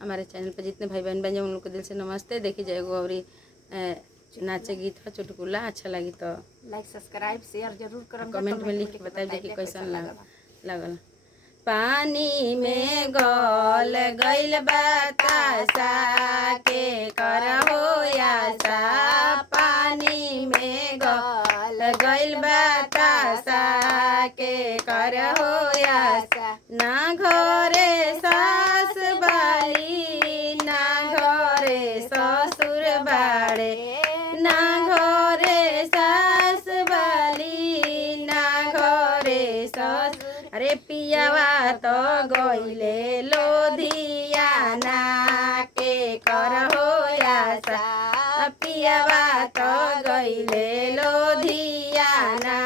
हमारे चैनल पर जितने भाई बहन बन उन लोग को दिल से नमस्ते। देखी जाए गौरी नाचे गीत है चुटकुला, अच्छा लगी तो लाइक सब्सक्राइब शेयर जरूर करम। कमेंट में लिख के बताइए कि कैसन लगल। पानी में गल गइल बतासा के करहो आशा, पानी में गल गइल बतासा के करहो आशा। ना घरे सास बाली ना घरे ससुर बाड़े, ना घरे सास बाली ना घरे ससुर। अरे पियावा तो गइले लोधियाना के करहो आशा, पियावा तो गइले लोधियाना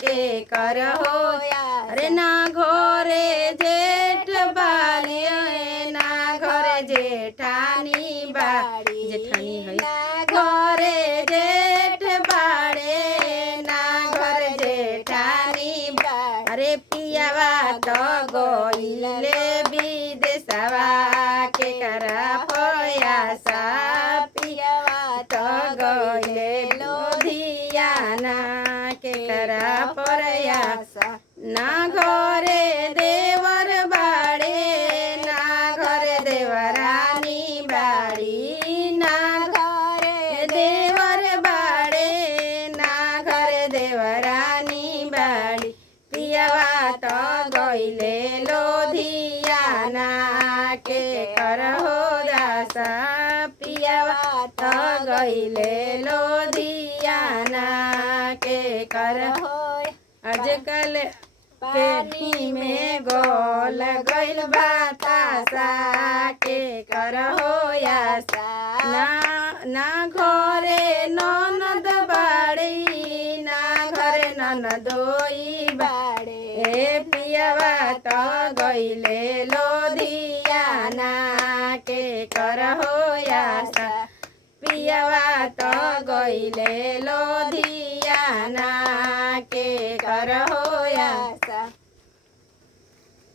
के करहो। अरे ना घरे जेठ बाली ना घरे जेठानी बाड़ी, जेठानी है घरे जेठ बाड़े ना घरे जेठानी बाड़ी। अरे पियावा तो गइले विदेशवा के करा प्रयासा, पियावा तो गइले लोधियाना के करा प्रयासा। ना घरे देवर बाड़े ना घरे देवरानी बाड़ी, ना घरे देवर बाड़े ना घरे देवरानी बाड़ी। पियावा तो गइले लोधियाना के करहो दासा, पियावा तो गइले लोधियाना के करहो। आजकल पानी में गोल गइल बतासा के करहो आशा। ना घरे ननद बाड़ी ना घरे ननदोई बाड़े, ए पियावा तो गइले लोधियाना के करहो आशा, पियावा तो गइले लोधियाना